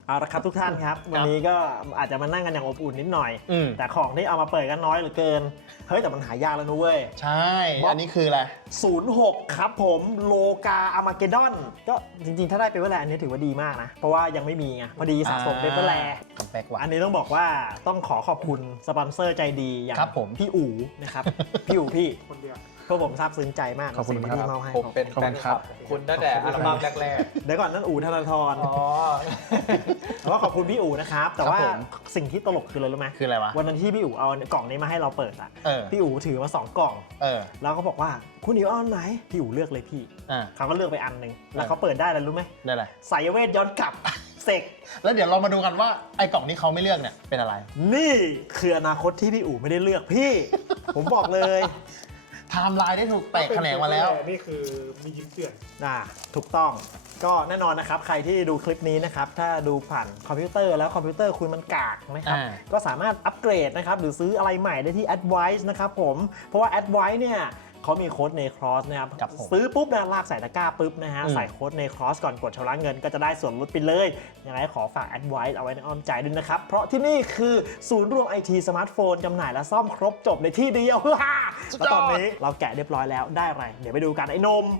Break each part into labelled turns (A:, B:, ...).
A: เอาละครับทุกท่านครับวันนี้ก็อาจจะมานั่งกันอย่างอบอุ่นนิดหน่อย แต่ของที่เอามาเปิดกันน้อยเหลือเกินเฮ้ยแต่มันหายากแล้วนุ้ย
B: ใช่อันนี้คืออะไร
A: 06ครับผมโลกาอาร์มาเกดอนก็จริงๆถ้าได้เปเปอร์แลนด์อันนี้ถือว่าดีมากนะเพราะว่ายังไม่มีไงพอดีสะสมเปเปอร์แลนด์อันนี้ต้องบอกว่าต้องขอขอบคุณสปอนเซอร์ใจดีอย่างพี่อู๋นะครับพี่อู๋พี่คนเดียวเพราะผมซาบซึ้งใจมาก
B: ขอบคุณมากครับ
C: ผมเป็นแฟนคลับคุณตั้งแต่อัลบั้มแรก
A: ๆเดี๋ยวก่อนนั่นอู๋ธนาธรแล้วก็ขอบคุณพี่อู๋นะครับแต่ว่าสิ่งที่ตลกคืออะไรรู้ไหม
B: คืออะไรวะ
A: วันนั้นที่พี่อู๋เอากล่องนี้มาให้เราเปิดอ่ะพี่อู๋ถือมา2กล่องแล้วก็บอกว่าคุณอู๋เอาไหนพี่อู๋เลือกเลยพี่เขาก็เลือกไปอันนึงแล้วเขาเปิดได้แล้วรู้ไหม
B: ได้อะไร
A: สายเวทย้อนกลับเสก
B: แล้วเดี๋ยวเรามาดูกันว่าไอ้กล่องที่เขาไม่เลือกเนี่ยเป็นอะไร
A: นี่คืออนาคตที่พี่อู๋ไม่ได้เลือกพี่ผมบอกเลย
B: ไทม์ไลน์ได้ถูกแตกแขนงมาแล้ว
D: นี่คือมียิ้มเตือน
A: ถูกต้องก็แน่นอนนะครับใครที่ดูคลิปนี้นะครับถ้าดูผ่านคอมพิวเตอร์แล้วคอมพิวเตอร์คุณมันกากนะครับก็สามารถอัปเกรดนะครับหรือซื้ออะไรใหม่ได้ที่ Advice นะครับผมเพราะว่า Advice เนี่ยเขามีโค้ดในครอสนะครับซื้อปุ๊บนะลากใส่ตะกร้าปุ๊บนะฮะใส่โค้ดในครอสก่อนกดชำระเงินก็จะได้ส่วนลดไปเลยยังไงขอฝาก Advice เอาไว้ในอ้อมใจด้วยนะครับเพราะที่นี่คือศูนย์รวม IT สมาร์ทโฟนจำหน่ายและซ่อมครบจบในที่เดียวแล้วตอนนี้เราแกะเรียบร้อยแล้วได้อะไรเดี๋ยวไปดูกันไอ้นม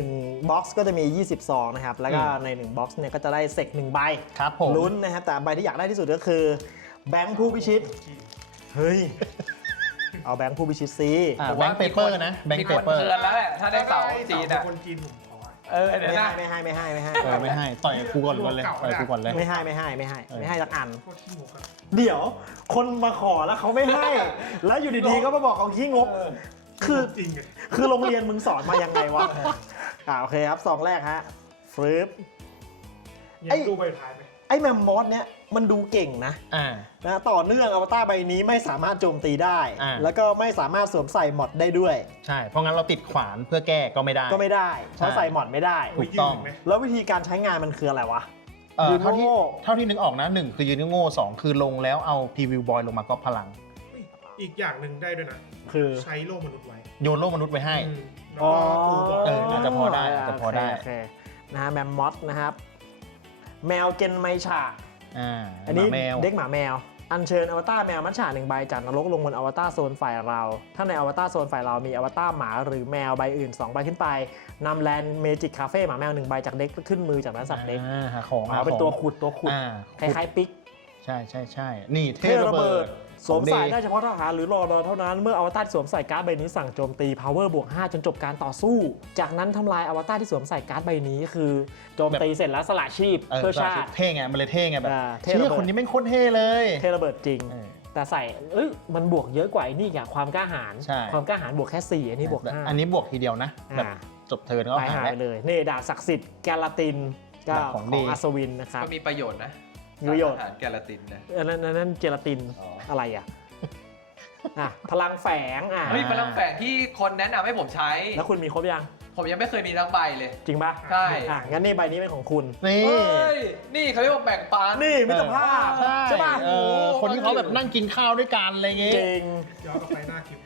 A: 1บ็อกซ์ก็จะมี20ซองนะครับแล้วก็ใน1บ็อกซ์เนี่ยก็จะได้เซก1ใบลุ้นนะครับแต่ใบที่อยากได้ที่สุดก็คือแบงค์ผู้พิชิตเฮ้ยเอาแบงค์ผู้พิชิตซี
B: แบงค์เปเปอร์นะแบงค์เปเปอร์
C: เตือนแล้วแหละถ้าได้เสาจีนอ่ะ
D: คนจีนผมขอ
A: ไม่ให้
B: ต่อยกูก่อนเลยต่อยกูก่อนเลย
A: ไม่ให้สักอันเดี๋ยวคนมาขอแล้วเขาไม่ให้แล้วอยู่ดีๆก็มาบอกเขาขี้งกคือโรงเรียนมึงสอนมายังไงวะโอเคครับซองแรกฮะฟลิป
D: ไอ้ดูใบท้ายไหม
A: ไอ้แมมมอสเนี้ยมันดูเก่งนะต่อเนื่องอวตารใบนี้ไม่สามารถโจมตีได้แล้วก็ไม่สามารถสวมใส่มอดได้ด้วย
B: ใช่เพราะงั้นเราติดขวานเพื่อแก้ก็ไม่ได้
A: เพราะใส่มอดไม่ได้
B: ถูกต้อง
A: แล้ววิธีการใช้งานมันคืออะไรวะ
B: เท่าที่นึกออกนะ1คือยืนโง่2คือลงแล้วเอาพีวิวบอยลงมาก็พลัง
D: อีกอย่างหนึ่งได้ด้วยนะ
A: คือ
D: ใช้โล่มนุษย์ไว้
B: โยนโล่มนุษย์ไว้ให้อาจจะพอได้
A: นะฮะแมมมอสนะครับแมวเกนไมชาอันนี้เด็กหมาแมวอัญเชิญอวตารแมวมัจฉา1ใบจากนรกลงบนอวตารโซนฝ่ายเราถ้าในอวตารโซนฝ่ายเรามีอวตารหมาหรือแมวใบอื่น2ใบขึ้นไปนำแลนด์เมจิกคาเฟ่หมาแมว1ใบจากเด็กขึ้นมือจากนั้นสับเด็กเป็นตัวขุดคล้ายๆปิ๊ก
B: ใช่นี่เทระเบิด
A: สวมใส่ได้เฉพาะทหารหรือรอเท่านั้นเมื่ออวตารสวมใส่การ์ดใบนี้สั่งโจมตี power บวก5จนจบการต่อสู้จากนั้นทำลายอวตารที่สวมใส่การ์ดใบนี้คือโจมตีเสร็จแล้วสละชีพเพื่อชาติ
B: เท่ไงมันเลยเท่ไงแบบเชื่อคนนี้แม่งโคตรเท่เลย
A: เทระเบิดจริงแต่ใส่มันบวกเยอะกว่านี่อย่างความกล้าหาญความกล้าหาญบวกแค่4อันนี้บวก5
B: อันนี้บวกทีเดียวนะแบบจบเทิร์นก็หาย
A: ไปเลยนี่ดาบศักดิ์สิทธิ์แกลาตินก็ของอัศวินนะครับ
C: ก็มีประโยชน์นะ
A: ประโยชน์
C: แกลาตินนะ
A: นั่นเจลาตินอะไรพลังแฝง
C: พลังแฝงที่คนแนะนำให้ผมใช้
A: แล้วคุณมีครบยัง
C: ผมยังไม่เคยมีทั้งใบเลย
A: จริงป่ะ
C: ใช่
A: งั้นนี่ใบนี้เป็นของคุณ
C: นี่เขาเรียกว่าแบ่งปัน
A: นี่มิตรภาพใช่ป่ะ
B: คนที่เขาแบบนั่งกินข้าวด้วยกันอะไรเงี้ย
A: จริง
D: ย้อนไปหน้าคลิป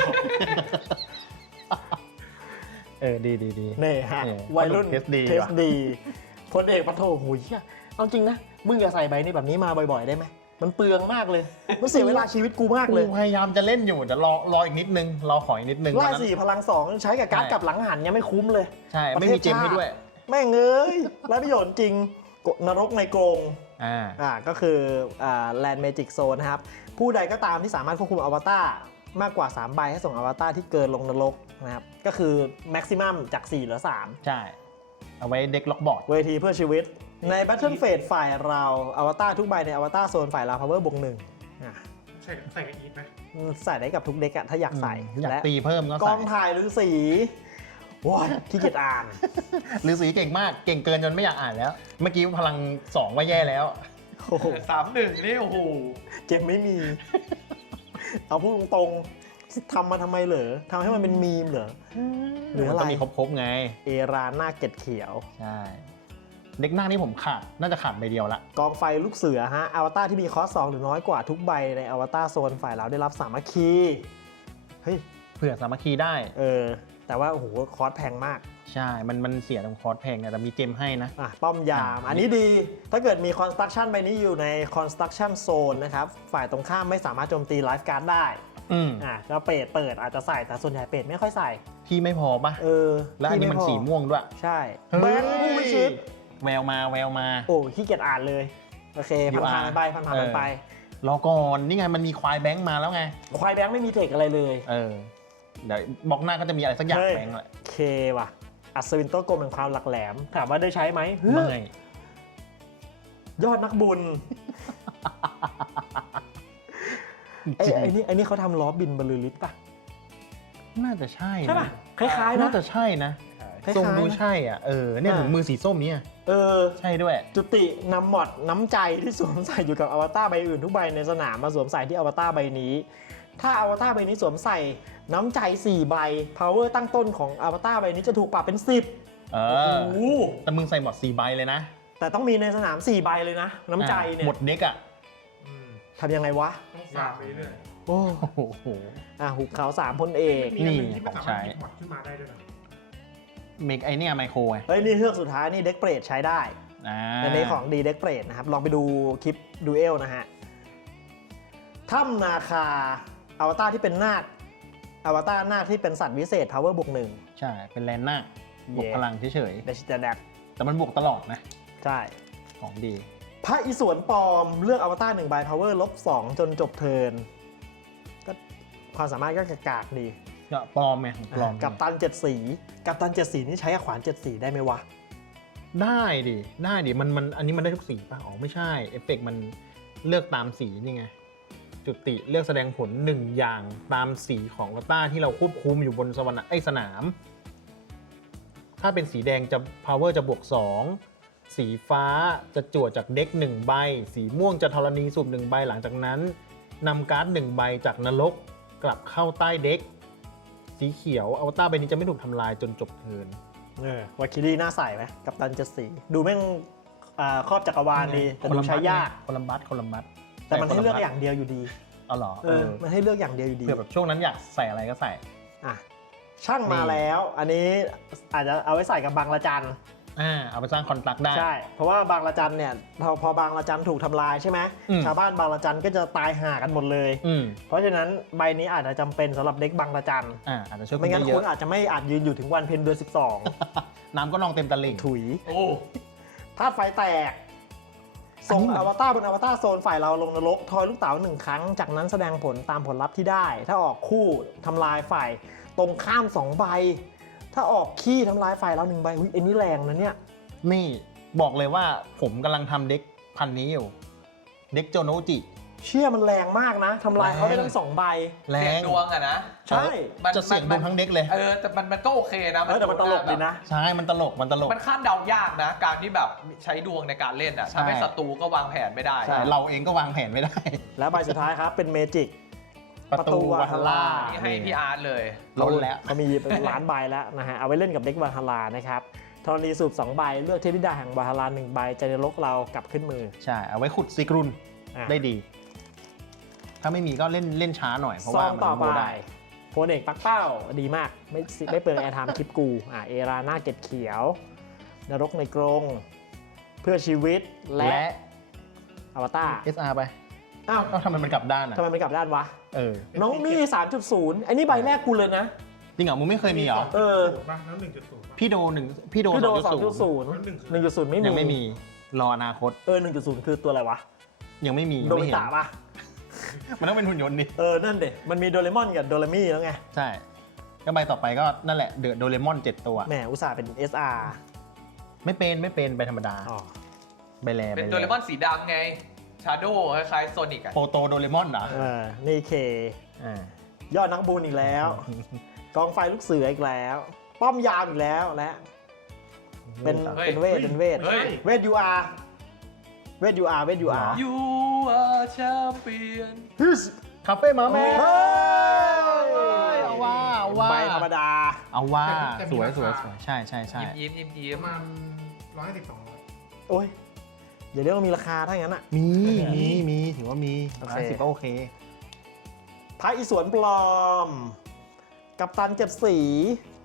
B: ดี
A: นี่ฮะวัยรุ่นเทสดีพลเอกปะโถหุยเอาจริงนะมึงอย่าใส่ใบนี้แบบนี้มาบ่อยๆได้ไหมมันเปลืองมากเลยมันเสียเวลาชีวิตกูมากเลย
B: กูพยายามจะเล่นอยู่แต่รออีกนิดนึงรอขออีกนิดนึง
A: ล่า4พลัง2ใช้กับการกลับหลังหันยังไม่คุ้มเลย
B: ใช่ไม่มีเจมให้ด้วย
A: แม่งเอ้ยไร้ประโยชน์จริงนรกในกรงก็คือแลนด์เมจิกโซนนะครับผู้ใดก็ตามที่สามารถควบคุมอวตารมากกว่า3ใบให้ส่งอวตารที่เกินลงนรกนะครับก็คือแม็กซิมัมจาก4เหลือ3
B: ใช่เอาไว้เด็กล็อกบอร์ด
A: เวทีเพื่อชีวิตใน Battle Phase ฝ่ายเราอวตารทุกใบในอวตารโซนฝ่ายเรา Power บวก1
D: ใส่กับอีทไหม
A: ใส่ได้กับทุกเด็กถ้าอยากใส่
B: อยากตีเพิ่มก็ใส่
A: กองถ่ายฤาษีว้าขี้เกียจอ่าน
B: ฤาษีเก่งมากเก่งเกินจนไม่อยากอ่านแล้วเมื่อกี้พลัง2ว่าแย่แล้ว
C: 3-1นี่โอ้โห
A: เจ็บไม่มีเอาพูดตรงๆทำมาทำไมเหรอทำให้มันเป็นมีมเหรอ
B: หรืออะไรมีครบไง
A: เอราหน้าเกล็ดเขียว
B: ใช่เด็กหน้านี่ผมขาดน่าจะขาดใบเดียวละ
A: กองไฟลูกเสือฮะอวตารที่มีคอส2หรือน้อยกว่าทุกใบในอวตารโซนฝ่ายเราได้รับสามัคคี
B: เฮ้ยเผื่อสามัคคีได้
A: แต่ว่าโอ้โหคอร์สแพงมาก
B: ใช่มันเสียตรงคอร์สแพงนะแต่มีเจมให้นะ
A: ป้อมยาม อันนี้ดี ถ้าเกิดมี construction ใบนี้อยู่ใน construction zone นะครับ ฝ่ายตรงข้ามไม่สามารถโจมตี life guard ได้ แล้วเปิดอาจจะใส่ แต่ส่วนใหญ่เปิดไม่ค่อยใส่
B: ที่ไม่พอป่ะ แล้วอันนี้มันสีม่วงด้วย
A: ใช่
B: เฮ้ย
A: แบนผู้วิชิต
B: แววมา
A: โอ้ขี้เกียจอ่านเลย โอเคผ่านๆไปผ่านๆไป
B: รอก่อนนี่ไงมันมีควายแบงค์มาแล้วไง
A: ควายแบงค์ไม่มีเทคอะไรเลย
B: เดี๋ยวบล็อกหน้าก็จะมีอะไรสักอย่าง
A: เฮ้ย
B: แบงค์แหละ
A: เคว่ะ อัศวินโต้กลมเป็นความหลักแหลม ถามว่าได้ใช้ไหม
B: ไม่
A: ยอดนักบุญ
B: จริง
A: ไอ้นี่เขาทล้อบินบรรลือฤทธิ์ป่ะ
B: น่าจะใช่
A: ใช่ป่ะ คล้ายๆนะ
B: น่าจะใช่นะ
A: คล้ายๆ
B: ทรงดู
A: นะ
B: ใช่อ่ะเนี่ยถุงมือสีส้มเนี่ย ใช่ด้วย
A: จุตินำหมอดน้ำใจที่สวมใส่อยู่กับอวตารใบอื่นทุกใบในสนามมาสวมใส่ที่อวตารใบนี้ ถ้าอวตารใบนี้สวมใส่น้ำใจ 4 ใบ power ตั้งต้นของอวตารใบนี้จะถูกปรับเป็น 10
B: โอ้โหแต่มึงใส่หมด4ใบเลยนะ
A: แต่ต้องมีในสนาม 4 ใบเลยนะ น้ำใจเนี่ย
B: หมดเด็กอ่ะ
D: อืม
A: ทำยังไงวะ
D: ต้องฝากไปเรื่อย
A: โอ้
B: โอ้โห
A: หุบเขา3พลเอก
D: มีอันหนึง
B: นี่
D: ที่มัน
B: ของ
D: สา
B: ใช้
D: มารถหยิบหมดขึ้นมาได้ด้วยนะ
B: เมกไอเนี่ยไมโครไง
A: เฮ้ยนี่เฮือกสุดท้ายนี่เด็กเปรตใช้ได้ อันนี้ของดีเด็กเปรตนะครับ ลองไปดูคลิปดูเอลนะฮะ ถ้ำนาคาอวตารที่เป็นนาคอวตารนาคที่เป็นสัตว์วิเศษ power บวก1
B: ใช่ เป็นแลนหน้าบวกพลังเฉย
A: เดชิตแดก
B: ๆ แต่มันบวกตลอดนะ
A: ใช่
B: ของดี
A: พระอิศวรปลอมเลือกอวตาร1ใบ power -2 จนจบเทิร์นก็ความสามารถก็กากๆดี
B: ก็ปลอมไงของปลอม
A: กับตัน7 สีกับตัน7 สีนี่ใช้กับขวาน7 สีได้ไหมวะ
B: ได้ดิมันอันนี้มันได้ทุกสีป่ะ อ๋อ ไม่ใช่ เอฟเฟกต์มันเลือกตามสีนี่ไง จุติเลือกแสดงผล1อย่างตามสีของอวตารที่เราควบคุมอยู่บนสนาม ถ้าเป็นสีแดงจะ power จะบวก 2 สีฟ้าจะจั่วจากเด็ก1ใบ สีม่วงจะธรณีสูบ1ใบหลังจากนั้นนำการ์ด1ใบจากนรกกลับเข้าใต้เด็ก สีเขียวอวตารใบนี้จะไม่ถูกทำลายจนจบเทิร์น
A: วาคิรีน่าใส่ไหมกับตัน7 สีดูแม่งครอบจักรวาลดีแต่ดูใช้ยาก
B: โคลัมบัส
A: แต่มันให้เลือกอย่างเดียวอยู่ดี
B: อ๋อเหรอ
A: มันให้เลือกอย่างเดียวอยู่ดี
B: เผื่อแบบช่วงนั้นอยากใส่อะไรก็ใส่
A: อ่ะช่างมาแล้ว อันนี้อาจจะเอาไว้ใส่กับบางละจัน
B: เอาไปสร้างคอนตักได้
A: ใช่ เพราะว่าบางละจันเนี่ยพอบางละจันถูกทำลายใช่ไหม ชาวบ้านบางละจันก็จะตายห่ากันหมดเลย เพราะฉะนั้นใบนี้อาจจะจำเป็นสำหรับเด็กบางละจัน
B: อาจจะช่วย
A: ไม่งั้น
B: เย
A: คุณ
B: อะ
A: อาจจะไม่อาจยืนอยู่ถึงวันเพ็ญเดือน
B: น้ำก็นองเต็มตะลิ่ง
A: 12 ถุย
C: โอ้
A: ธาตุไฟแตก ส่งอวตารบนอวตารโซนฝ่ายเราลงนรกทอยลูกเต๋า1 ครั้ง จากนั้นแสดงผลตามผลลัพธ์ที่ได้ ถ้าออกคู่ทำลายฝ่ายตรงข้าม2 ใบ ถ้าออกขี้ทำลายฝ่ายเรา1 ใบอุ้ยอันนี้แรงนะเนี่ย
B: นี่บอกเลยว่าผมกำลังทำเด็กพันนี้อยู่ เด็กโจโนจิ
A: เชื่อมันแรงมากนะทำลายเขาได้ทั้ง2 ใบ
B: แร
C: เสียง
B: ง
C: ดวงอะนะ
A: ใช่
B: จะเสี่ยงดวงทั้งเด็กเลย
C: แต่มันก็โอเคนะ
A: แต่มันตลกดีนะ
B: ใช่ มันตลก
C: มันคาดเดายากนะ การที่แบบใช้ดวงในการเล่นอะ
B: ใช่
C: ทำให้ศัตรูก็วางแผนไม่ได้
A: ใช่
B: เราเองก็วางแผนไม่ได้
A: แล้วใบสุดท้ายครับเป็นเมจิก
B: ประตูวาทาร่า
C: นี่ให้พี่อาร์ตเลย
B: ล้นแล้ว
A: เขามีเป็นล้านใบแล้วนะฮะ เอาไว้เล่นกับเด็กวาฮารานะครับธรณีสูบ2 ใบ เลือกเทพธิดาแห่งวาฮารา1 ใบใจนรกเรากลับขึ้นมือ
B: ใช่ เอาไว้ขุดซิกรุน
A: อ่ะ
B: ได้ดี ถ้าไม่มีก็เล่นช้าหน่อย เพราะ
A: ซ
B: ว่า
A: อง
B: มัน
A: ต่อ
B: โบ
A: ไป
B: ได้
A: โพลเอกปักเป้าดีมาก ไม่เปลืองแอร์ไทม์คลิปกูเอราหน้าเกตเขียว นรกในกรง เพื่อชีวิตและ
B: และ
A: อวตาร
B: SR ไป
A: อ้าว
B: เอ้าทำไมมันกลับด้านอ่ะ
A: ทำไมมันกลับด้านวะ
B: เ
A: น้องมี่ 3.0 อันนี้ใบแรกกูเลยนะ
B: จริงเหรอมึงไม่เคยมีเหรอ
D: ป่ะแล้ว1.0ป่ะ
B: พี่โด
A: พี่โด
B: 2.0
A: 2.0 1.0 ไม่มี
B: ยังไม่มี รออนาคต
A: 1.0 คือตัวอะไรวะ
B: ยังไม่มี
A: โด
B: ไม่
A: มิ
B: เห็น
A: ตะปะ
B: มันต้องเป็นหุ่นยนต์ดิ
A: นั่นเด็มันมีโดเรมอนกับโดเรมี่แล้วไง
B: ใช่ ก็ใบต่อไปก็นั่นแหละเดอะโดเรมอน7 ตัว
A: แหมอุตส่าห์เป็น SR
B: ไม่เป็นใบธรรมดา
A: อ๋อ
B: ใบแล
C: เป็นโดเรมอนสีดำไง ชาโดว์คล้ายๆโซนิกอะ
B: โปโตโดเรมอนเหรอ
A: นี่เค
B: อ่า
A: ยอดนักบุญอีกแล้ว กองไฟลูกเสืออีกแล้ว ป้อมยามอีกแล้วและเป็นเวท
C: เฮ้ย
A: เวท UR เวท UR เวท UR
C: You are champion
B: คาเฟ่มาแม่
A: เฮ้ย
B: เอาว่า
A: ใบธรรมดา
B: เอาว่า
D: แต่
B: ส
D: มี
B: วย
D: ราคา
B: สวยใช่
C: ยิ้ม
D: ประมาณ152
A: โอ้ยอย่าเรียกว่ามีราคาถ้าอย่างนั้นอ่ะ
B: มีถือว่ามี
A: โอเค
B: 10ก็โอเค
A: พระอิศวรปลอม กัปตัน7 สี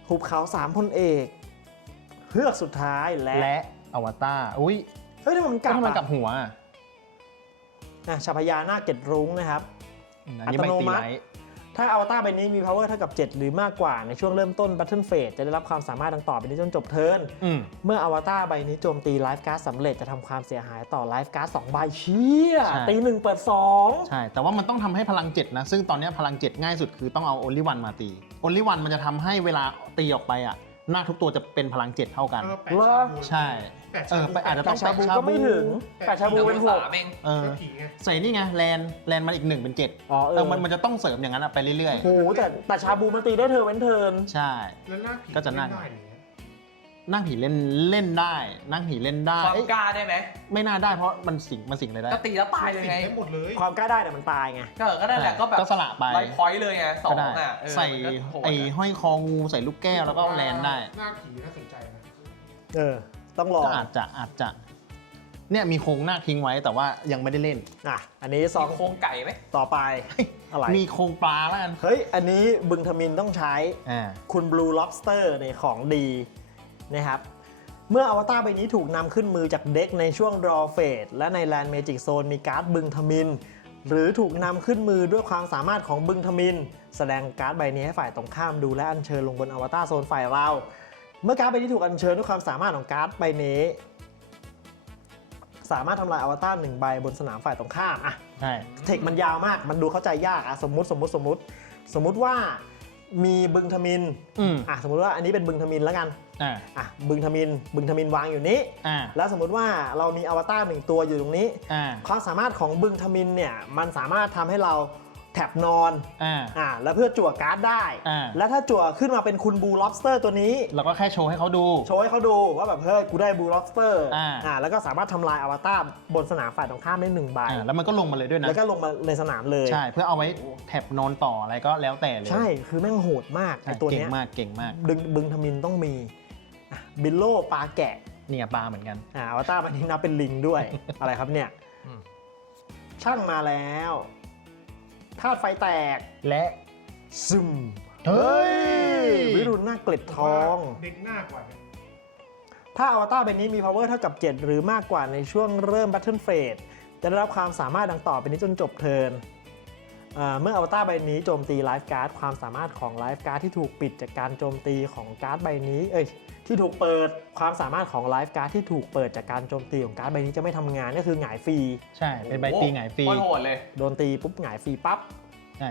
A: หุบเขา3พลเอกเฮือกสุดท้ายและ
B: และอวตารอุ้ย
A: เฮ้ยทำไมมันกลับ
B: ทำไมมันกลั
A: อ่ะ
B: บหัวอ่ะ
A: ชาพยานาคเกตรุ้งนะครับ
B: อันนี้ใบตีไลท์
A: ถ้าอวตารใบนี้มี power เท่ากับ 7 หรือมากกว่าในช่วงเริ่มต้น Battle Phase จะได้รับความสามารถดังต่อไปนี้จนจบเทิร์น เมื่ออวตารใบนี้โจมตีไลฟ์การ์ดสำเร็จจะทำความเสียหายต่อไลฟ์การ์ด2ใบเชี่ย
B: ใช่
A: ตี1เปิด
B: ใช่ แต่ว่ามันต้องทำให้พลัง 7 นะ ซึ่งตอนนี้พลัง 7 ง่ายสุดคือต้องเอา only one มาตี only one มันจะทำให้เวลาตีออกไปอ่ะหน้าทุกตัวจะเป็นพลัง 7 เท่ากัน
D: แปะชาบู
B: ใช่
D: แปะชาบู
B: อาจจะ
A: 2
B: ต้อง
A: ชาบูก็ไม่ถึง8ชาบู
C: เดี๋ยว
A: เป็น
C: สามเอง
B: เออ
D: ก็ผีไง
B: ใส่นี่ไงแลนมันอีก 1 เป็น 7
A: อ๋อ
B: มันจะต้องเสริมอย่างนั้นอะไปเรื่อย
A: โอ้โหแต่ชาบูมันตีได้เธอเว้นเทิร์น
B: ๆ ใช่
D: แล้วหน้าผี
B: ก็จะนั่ง
D: เล่ได้หรือไง
B: นั่งผีเล่นได้นั่งผีเล่นได้
C: ความ
B: เอ้ย
C: กล้าได้ไหม
B: ไม่น่าได้เพราะมันสิงอะไรได้
C: ก็ตีแล้วตายเลยไง
D: ได้หมดเลย
A: ความกล้าได้แต่มันตายไง
C: ก็นั่นแหละก็แบบ
B: ก็สละไป
C: ไลฟ์พอยต์เลยไงสอ
B: ก็
C: ง
B: ได้
C: อ่ะ
B: ใส่
C: มันก็โหด
B: ไอ้
C: อะ
B: ห้อยคองูใส่ลูกแก้วแล้วก็แลนได้
D: หน้าผีน่าสนใจนะ
A: ต้องลอง
B: ก็อาจจะเนี่ยมีโครงหน้าทิ้งไว้แต่ว่ายังไม่ได้เล่น
A: อันนี้ซ
C: มี
A: อง
C: โครงไก่ไหม
A: ต่อไปอะไร
B: มีโครงปลาแล้วกัน
A: เฮ้ย อันนี้บึงทมินต้องใช้
B: อ่า
A: คุณ Blue Lobster ในของดีนะครับ เมื่ออวตารใบนี้ถูกนำขึ้นมือจากเด็กในช่วง Draw Phase และใน Land Magic Zone มีการ์ดบึงทมิน หรือถูกนำขึ้นมือด้วยความสามารถของบึงทมิน แสดงการ์ดใบนี้ให้ฝ่ายตรงข้ามดูและอัญเชิญลงบนอวตารโซนฝ่ายเรา เมื่อการ์ดใบนี้ถูกอัญเชิญด้วยความสามารถของการ์ดใบนี้ สามารถทำลายอวตาร1ใบบนสนามฝ่ายตรงข้ามอ่ะ
B: ใช่
A: เทคมันยาวมาก มันดูเข้าใจยากอ่ะสมมุติว่ามีบึงทมิน สมมุติว่าอันนี้เป็นบึงทมินแล้วกัน บึงทมินวางอยู่นี้ แล้วสมมุติว่าเรามีอวตาร1ตัวอยู่ตรงนี้ ความสามารถของบึงทมินเนี่ยมันสามารถทำให้เราแท็บนอนแล้วเพื่อจั่วการ์ดได้ แล้วถ้าจั่วขึ้นมาเป็นคุณบูล็อบสเตอร์ตัวนี้
B: เราก็แค่โชว์ให้เขาดู
A: ว่าแบบเฮ้ยกูได้บูล็อบสเตอร์แล้วก็สามารถทำลายอวตารบนสนามฝ่ายตรงข้ามได้1ใบ
B: แล้วมันก็ลงมาเลยด้วยนะ
A: แล้วก็ลงมาในสนามเลย
B: ใช่เพื่อเอาไว้แท็บนอนต่ออะไรก็แล้วแต่เลย
A: ใช่คือแม่งโหดมากไอตัว
B: เก่ง
A: เนี้ย
B: มากเก่งมาก
A: บึงทมินต้องมีบิลโลปลาแกะ
B: เนี่ยปลาเหมือนกัน
A: อวตารมันนี้นับเป็นลิงด้วย อะไรครับเนี่ย ช่างมาแล้วธาตุไฟแตก
B: และ
A: ซึม
B: เฮ้ย
A: วิรุณหน้าเกล็ดทอง
D: เด็กหน้ากว่าเนี่ย
A: ถ้าอวตารใบนี้มี power เท่ากับ 7 หรือมากกว่าในช่วงเริ่ม Battle Phase จะได้รับความสามารถดังต่อไปนี้จนจบเทิร์นเมื่ออวตารใบนี้โจมตีไลฟ์การ์ดความสามารถของไลฟ์การ์ดที่ถูกปิดจากการโจมตีของการ์ดใบนี้ที่ถูกเปิดความสามารถของไลฟ์การ์ดที่ถูกเปิดจากการโจมตีของการ์ดใบนี้จะไม่ทำงานก็คือหงายฟรี
B: ใช่เป็นใบตีหงายฟรี
C: โหดเลย
A: โดนตีปุ๊บหงายฟรีปั๊บ
B: ใช่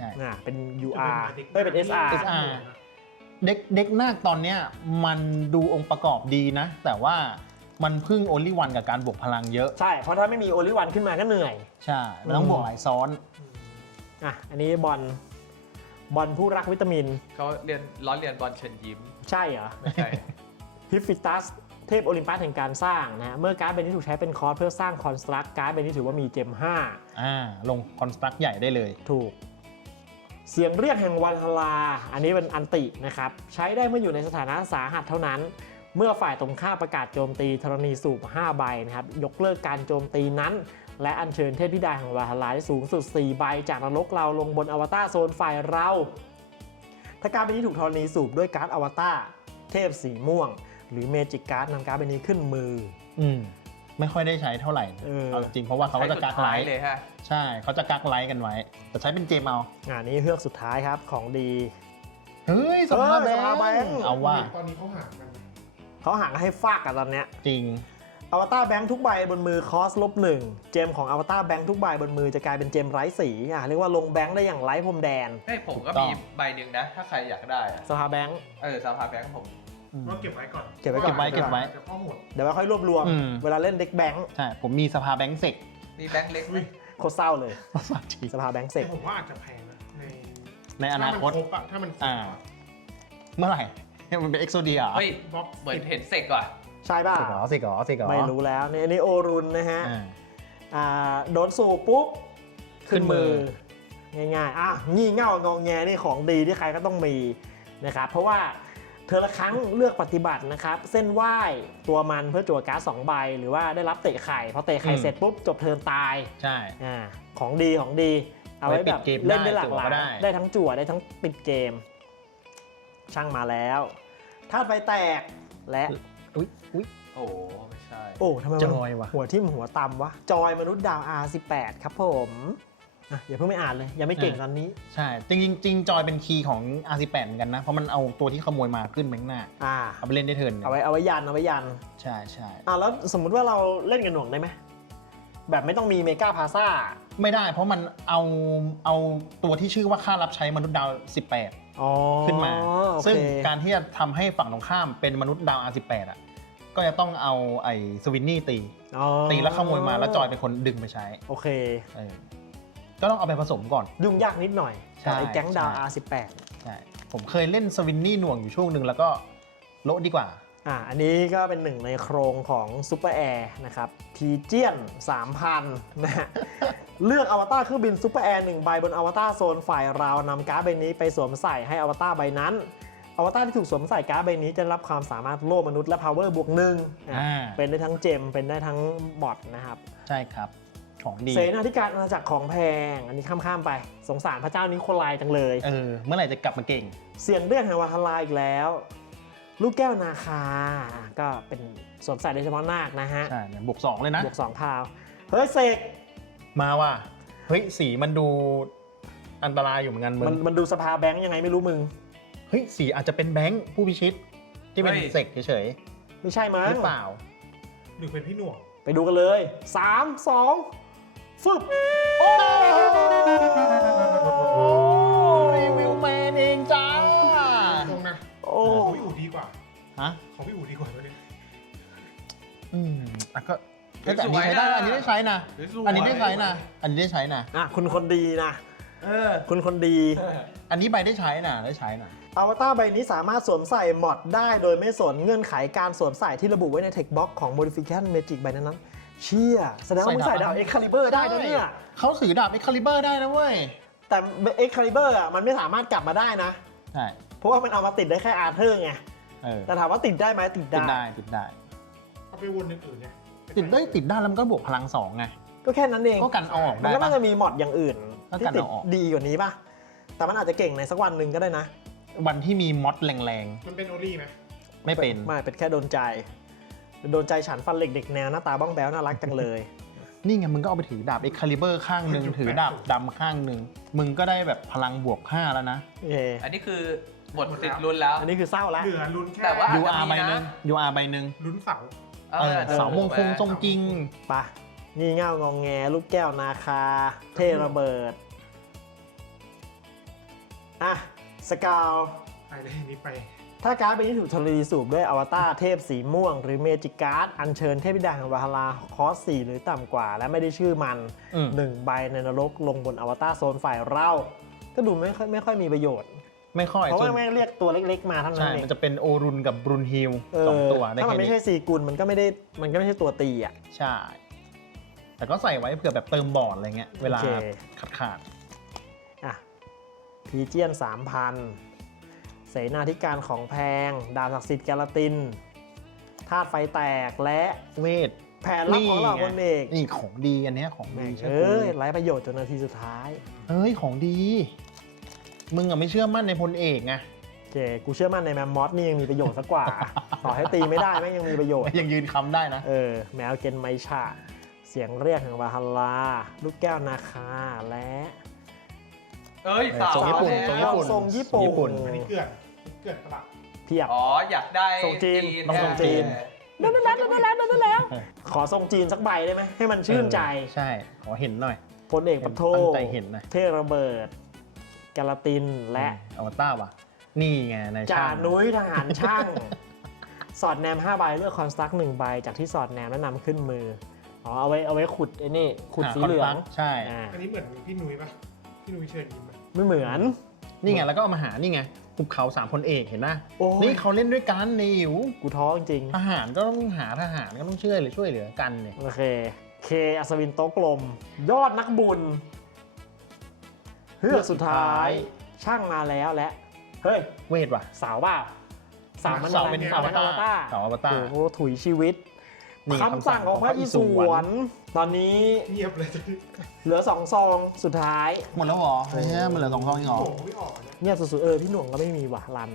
A: เป็น UR เป็น SR
B: เด็กนาคตอนเนี้ยมันดูองค์ประกอบดีนะ แต่ว่ามันพึ่ง only one กับการบวกพลังเยอะ
A: ใช่ เพราะถ้าไม่มีโอลิวันขึ้นมาก็เหนื่อย
B: ใช่มันต้องบวกหลายซ้อน
A: อันนี้บอลผู้รักวิตามิน
C: เขาล้อเรียนบอลเชิญยิ้ม
A: ใช่เหรอ
C: ไม่ใช่
A: ฮิฟฟิตัสเทพโอลิมปัสแห่งการสร้างนะเมื่อการ์ดใบนี้ถูกใช้เป็นคอร์สเพื่อสร้างคอนสตรักการ์ดใบนี้ถือว่ามีเจม
B: ลงคอนสตรักใหญ่ได้เลย
A: 5 ถูก เสียงเรียกแห่งวันฮลาอันนี้เป็นอันตินะครับ ใช้ได้เมื่ออยู่ในสถานะสาหัสเท่านั้น เมื่อฝ่ายตรงข้ามประกาศโจมตีธรณีสูบ5ใบนะครับ ยกเลิกการโจมตีนั้น และอัญเชิญเทพธิดาแห่งวันฮลาได้สูงสุด4ใบจากนรกเราลงบนอวตารโซนฝ่ายเรา ถ้าการ์ดใบนี้ถูกธรณีสูบด้วยการ์ดอวตารเทพสีม่วง หรือเมจิกการ์ดนำการ์ดใบนี้ขึ้นมือ
B: ไม่ค่อยได้ใช้เท่าไหร่เอาจริงเพราะว่าเขาก็จะกักไลท์
C: เลยฮะ
B: ใช่เขาจะกักไลท์กันไว้ แต่ใช้เป็นเกมเอา
A: นี่เฮือกสุดท้ายครับของดี
B: เฮ้ยสภาแบ
A: สภาแบง
B: ง
A: ค์
B: ค์เอาว่า
D: ตอนนี้เขาห่างกันนะ
A: เขาห่างกันให้ฟากกันตอนเนี้ย
B: จริง
A: อวตารแบงค์ทุกใบบนมือคอส-1 เจมของอวตารแบงค์ทุกใบบนมือจะกลายเป็นเจมไร้สีเรียกว่าลงแบงค์ได้อย่างไร้พรมแดน
C: เฮ้ยผมก็
B: ถูกต้อง
C: มีใบหนึ่งนะ ถ้าใครอยากได้อะ
A: สภาแบงค์
C: สภาแบงค์ผม
D: ว่าเก็บไว้ก่อน
A: เก็บไว้ก่อน
B: เก็บไว้
D: เดี๋ยวพ่อหมด
A: เดี๋ยวไว้ค่อยรวบรวม เวลาเล่นเด็กแบงค์
B: ใช่ ผมมีสภาแบงค์เสก
C: มีแบงค์เล็กไหม
A: โคตรเศร้าเลย สภาแบงค์เส
D: แต่
A: ก
D: ผมว่าอาจจะแพงนะ
B: ในอนาคต
D: ถ้ามันครบอะ
B: เมื่อไหร่ มันเป็นเอ็กโซเดีย
C: เฮ้ย
D: บล็อก
C: เหมือนเห็นเสกว่ะ
A: ใช่ป่ะ
B: เสกเหรอ
A: ไม่รู้แล้วเนี่ยอันนี้โอรุนนะฮะโดนสูบปุ๊บ ขึ้นมือ ง่ายๆงี่เง่างองแงนี่ของดีที่ใครก็ต้องมีนะครับ เพราะว่าเธอละครั้งเลือกปฏิบัตินะครับ เส้นไหว้ตัวมันเพื่อจั่วการ์ด2ใบ หรือว่าได้รับเตะไข่พอเตะไข่เสร็จปุ๊บ จบเทิร์นตาย
B: ใช่
A: ของดีเอาไว้แบบเล่นได้หลากหลายได้ทั้งจั่วได้ทั้งปิดเกมช่างมาแล้วธาตุไฟแตกและ
B: อุ๊ย
C: โอ้ไม่ใช่
A: โอ้ทำไมมัน
B: จอยว่ะ
A: หัวทิ่มหัวตำวะ จอยมนุษย์ดาว R18 ครับผมอ่ะอย่าเพิ่งไม่อ่านเลย ยังไม่เก่งตอนนี้
B: ใช่จริงจอยเป็นคีย์ของ R18 เหมือนกันนะ เพราะมันเอาตัวที่ขโมยมาขึ้นแบงหน้า
A: อ่า
B: เอาไปเล่นได้เทิร์น
A: เอาไว้ยันเอาไว้ยัน
B: ใช่ใช่
A: อ่าแล้วสมมุติว่าเราเล่นกับหน่วงได้ไหมแบบไม่ต้องมีเมกาพาซ่า
B: ไม่ได้เพราะมันเอาตัวที่ชื่อว่าค่ารับใช้มนุษย์ดาว 18
A: อ๋อ
B: ขึ้นมา
A: โอเค
B: ซึ่งการที่จะทำให้ฝั่งตรงข้ามเป็นมนุษย์ดาว R18 อ่ะก็จะต้องเอาไอ้สวินนี่ตี
A: อ๋อ
B: ตีแล้วขโมยมาแล้วจอยเป็นคนดึงไปใช้
A: โอเค
B: เออก็ต้องเอาไปผสมก่อน
A: ยุ่งยากนิดหน่อย
B: ใช่
A: กับไอ้แก๊งดาว
B: ใช่
A: R18
B: ใช่ผมเคยเล่นสวินนี่หน่วงอยู่ช่วงหนึ่งแล้วก็โละดีกว่า
A: อันนี้ก็เป็นหนึ่งในโครงของซูเปอร์แอร์นะครับพีเจียน 3,000 นะฮะ เลือกอวตารเครื่องบินซูเปอร์แอร์1ใบบนอวตารโซนฝ่ายเรานำการ์ดใบนี้ไปสวมใส่ให้อวตารใบนั้น อวตารที่ถูกสวมใส่การ์ดใบนี้จะได้รับความสามารถโล่มนุษย์และ power บวก1เป็นได้ทั้งเจมเป็นได้ทั้งบอทนะครับ
B: ใช่ครับของดี
A: เสนาธิการอาณาจักรของแพง อันนี้ข้ามๆไปสงสารพระเจ้านิโคลายจังเลย
B: เมื่อไหร่จะกลับมาเก่ง
A: เสียงเรียกแห่งวาทลายอีกแล้ว ลูกแก้วนาคาก็เป็นสวมใส่โดยเฉพาะนาคนะฮะ
B: ใช่เนี่ยบวก2เลยนะ
A: บวก2พาวเฮ้ยเสก
B: มาว่ะเฮ้ยสีมันดูอันตรายอยู่เหมือนกันมึง
A: มันดูสภาแบงค์ยังไงไม่รู้มึง
B: เฮ้ยสีอาจจะเป็นแบงค์ผู้พิชิต ที่เป็นเสกเฉย
A: ไม่ใช่มั้
B: ๆ
A: ง
B: หรือเปล่า
D: หรือเป็นพี่หน่วง
A: ไปดูกันเลย 3 2 ฟึบโอ้
B: ยวิวแมนเองจ้า
D: ตรงนะ
A: โอ้
D: ของพี่อู๋ดีกว่า
B: ฮะ
D: ของพี่อู๋ดีกว่าตัวนี้
B: อ่ะก็แต่อันนี้ใช้ได้นะอันนี้ได้ใช้นะ อันนี้ได้ใช้นะ อันนี้ได้ใช้นะ
A: คุณคนดีนะ คุณคนดี
B: อันนี้ใบได้ใช้นะได้ใช้นะ
A: อวตารใบนี้สามารถสวมใส่มอดได้โดยไม่สนเงื่อนไขการสวมใส่ที่ระบุไว้ในเทคบ็อกของ Modification Magic ใบนั้นๆเชี่ยแสดงว่ามึงใส่ดาบ Excalibur ได้นะเนี่ย
B: เขาถือดาบ Excalibur ได้นะเว้ย
A: แต่ Excalibur มันไม่สามารถกลับมาได้นะ
B: ใช่
A: เพราะว่ามันเอามาติดได้แค่อาร์เธอร์ไง แต่ถามว่าติดได้ไหมติด
B: ติด
A: ได้
B: ได้ติดได้
D: เอาไปวนอย่างอื่นเนี่ย
B: ติดได้แล้วมันก็บวกพลัง2ไง
A: ก็แค่นั้นเอง
B: ก็กันเอาออก
A: มัน
B: ได้
A: ก็
B: ปะ
A: น่าจะมีมอดอย่างอื่น
B: ก็
A: ที่
B: กัน
A: ติด
B: เอาออก
A: ดีกว่านี้ป่ะ แต่มันอาจจะเก่งในสักวันหนึ่งก็ได้นะ
B: วันที่มีมอดแรง
D: มันเป็นโอลี่ไหม
B: ๆ ไม่เป็น
A: ไม่เป็นแค่โดนใจ โดนใจฉันฟันเหล็กเด็กแนวหน้าตาบ้องแบ๊วน่ารักจังเลย
B: นี่ไงมึงก็เอาไปถือดาบ Excalibur ข้างหนึ่งถือดาบดำข้างหนึ่งมึงก็ได้แบบพลังบวก5แล้วนะ
A: เย่
C: อันนี้คือบทติดลุ้นแล้ว
A: อันนี้คือเศร้าแล้ว
D: เหลือลุ้นแค่
C: แต่ว่า
B: UR ใบหนึ่ง UR ใบหนึ่ง
D: ลุ้นเสา
B: เสามงคงทรงจริง
A: ปะงี่เง่างองแงลูกแก้วนาคา เทระเบิด อ่ะ สกาว
D: ไปเลยนี่ไป
A: ถ้าการ์ดใบนี้ถูกทรีสูบด้วยอวตารเทพสีม่วง หรือเมจิกการ์ดอัญเชิญเทพธิดาแห่งวาฮาราคอส4หรือต่ำกว่า และไม่ได้ชื่อมัน
B: อืม
A: 1 ใบในนรกลงบนอวตารโซนฝ่ายเรา ก็ดูไม่ค่อยมีประโยชน์
B: ไม่ค่อย
A: เพราะ
B: ส่ว
A: ว่าน แม่งเรียกตัวเล็กๆมาเท่านั้น
B: ใช่
A: เอง
B: มันจะเป็นโอรุนกับบรุนฮิล
A: เอ
B: สอง
A: อ
B: ตัวได้
A: ถ้ามัน
B: แค่
A: ไม่ใช่
B: นี้
A: ซีกุลมันก็ไม่ใช่ตัวตีอ่ะ
B: ใช่ แต่ก็ใส่ไว้เผื่อแบบเติมบอร์ดอะไรเงี้ย เวลา
A: โอเค
B: ขาด
A: อ่ะพีเจียน 3,000 เสนาธิการของแพง ดาบศักดิ์สิทธิ์แกลาตินธาตุไฟแตกและ
B: เวท
A: แผนลับของเราคนเอก
B: นี่ของดีอันเนี้ยของ
A: แม่
B: ดี
A: ง
B: ใช่
A: เอ้ยไร้ประโยชน์จนนาทีสุดท้าย
B: เอ้ยของดี มึงอะไม่เชื่อมั่นในพลเอกไง
A: โอเค กูเชื่อมั่นในแมมมอสนี่ยังมีประโยชน์สักกว่า ต่อให้ตีไม่ได้แม่งยังมีประโยชน์
B: ยังยืนคำได้นะ
A: แมวเกนไมชาเสียงเรียกแห่งวาฮาราลูกแก้วนาคาและ
C: เอ้ยสาว
B: ทรงญี่ปุ่น
C: แล้ว
B: ทรงญี่ปุ่น
A: ทรงญี่ปุ่น
D: อันนี้เกลื่อนปะล่ะ
A: เพียบ
C: อ๋ออยากได้
A: ส่งจีน
B: ต้องส่งจีน
A: นั่นแล้ว ขอส่งจีนสักใบได้ไหมให้มันชื่นใจ
B: ใช่ ขอเห็นหน่อย
A: พลเอกปะโท
B: ตั้งใจเห็นหน่อย
A: เทระเบิดกาลาตินและ
B: อวตารว่ะ นี่ไงนาย
A: จ่า
B: ช่าง
A: นุ้ยทหารช่าง สอดแนม 5 ใบเลือกคอนสตรัก1 ใบจากที่สอดแนมแล้วนำขึ้นมือ อ๋อเอาไว้ขุดไอ้นี่ขุดสีเหลือง
B: ใช่
A: อ่า
D: อันนี้เหมือนพี่นุ้ยปะพี่นุ้ยเชิญยิ้มปะ
A: ไม่เหมือน
B: นี่ไงแล้วก็เอามาหานี่ไงภูเขา3พลเอกเห็นไหม
A: โอ้ย
B: นี่เขาเล่นด้วยกันในอิ๋ว
A: กูท้อจริง
B: ทหารก็ต้องหาทหารก็ต้องช่วยเหลือกันเนี่ย
A: โอเคเคอัศวินโต๊ะกลม ยอดนักบุญเฮือกสุดท้าย ช่างมาแล้วและ เฮ้ย
B: เวทว่ะ
A: สาวเปล่าสาวมัน
B: เสาเป็น
A: สาวมันอวตาร
B: เสาอวตาร
A: โอ้โหถุยชีวิต
B: นี่
A: คำสั่งของพระอิศวรตอนนี้
D: เงียบเลย
A: เหลือ2 ซองสุดท้าย
B: หมดแล้วเหรอเฮ้ยมันเหลือ2ซองเองเหรอ
D: โอ้โหไม่ออกอะเนี่ย
A: เงียบสุดๆพี่หน่วงก็ไม่มีว่ะรันไพ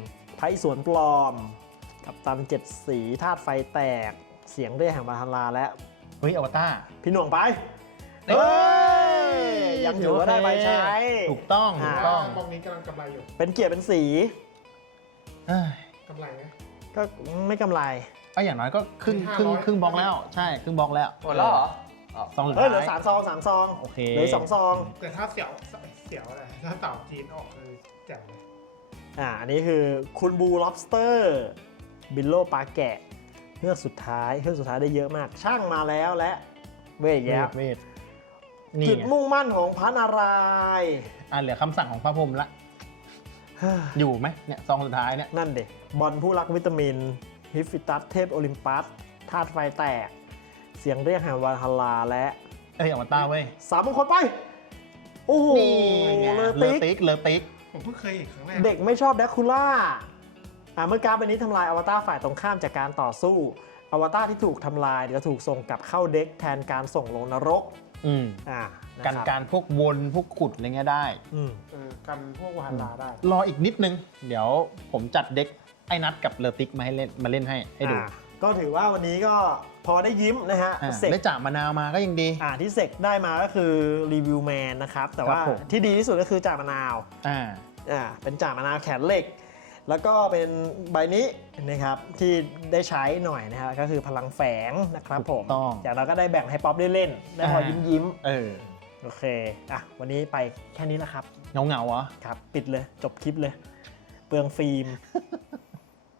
A: ช้สวนปลอม กับตัน7 สีธาตุไฟแตก เสียงเรียกแห่งบาทาราและ
B: เฮ้ยอวตาร
A: พี่หน่วงไป
B: เฮ้ย
A: ยังถือว่าได้ใบใช้
B: ถูกต้องถูกต้อง
D: บล็อกนี้กำลังกำไรอยู่
A: เป็นเกียรติเป็นสี
B: เอ้ย
D: กำไรไหม
A: ก็ไม่กำไร
B: ก็อย่างน้อยก็ครึ่งบล็อกแล้วใช่ครึ่งบล็อกแล้ว
C: หมดแล้วเหรออ๋อ
B: ซองสุด
A: เอ้ยเหลือ
B: ท้าย
A: 3 ซอง 3 ซอง
B: โอเค
A: เหลือ2 ซอง
D: แต่ถ้าเสียวอะไรถ้าเต่าจีนออกคือแจ๋วเลย
A: อันนี้คือคุณบูล็อบสเตอร์บิลโลปลาแกะเฮือกสุดท้ายได้เยอะมาก ช่างมาแล้วและเวทแย้ว
B: เวทนี่
A: จุด
B: ไง
A: มุ่งมั่นของพระนารายณ์
B: เหลือคำสั่งของพระพรหมละ อยู่ไหมเนี่ยซองสุดท้ายเนี่ย
A: นั่นเด็กบอลผู้รักวิตามินฮิฟฟิตัสเทพโอลิมปัสธาตุไฟแตก เสียงเรียกแห่งวาทาราและ
B: เอ้ยอวตารเว้ย
A: 3 มงคลไป โอ้โห
B: นี่ไง
A: เลอ
B: เลอ
A: ติก
B: ติกเลอติก
D: ผมเพิ่งเคยเห็นครั้งแรก
A: เด็กไม่ชอบแดกคูล่าเมื่อการ์ดใบนี้ทำลายอวตารฝ่ายตรงข้ามจากการต่อสู้ อวตารที่ถูกทำลายจะถูกส่งกลับเข้าเด็กแทนการส่งลงนรก
B: อืม
A: นะ
B: กัน
A: ครับ
B: การพวกวนพวกขุดอะไรเงี้ยได้
A: อืม
D: กันพวกวาฮาราได้
B: รออีกนิดนึง เดี๋ยวผมจัดเด็กไอ้นัดกับเลอติกมาให้เล่นให้ดู
A: ก็ถือว่าวันนี้ก็พอได้ยิ้มนะฮะ เสก
B: ได้จ่ามะนาวมาก็ยังดี
A: ที่เสกได้มาก็คือรีวิวแมนนะครับ แต่ว่า
B: ครับผม
A: ที่ดีที่สุดก็คือจ่ามะนาว
B: อ่า
A: เป็นจ่ามะนาวแขนเหล็ก แล้วก็เป็นใบนี้นะครับที่ได้ใช้หน่อยนะฮะก็คือพลังแฝงนะครับผม
B: ถูกต้อง
A: จากเราก็ได้แบ่งให้ป๊อปได้เล่น ได้พอยิ้ม
B: เออ
A: โอเควันนี้ไปแค่นี้แล้วครับ
B: เงาเหรอ
A: ครับ ปิดเลยจบคลิปเลย เปลืองฟิล์ม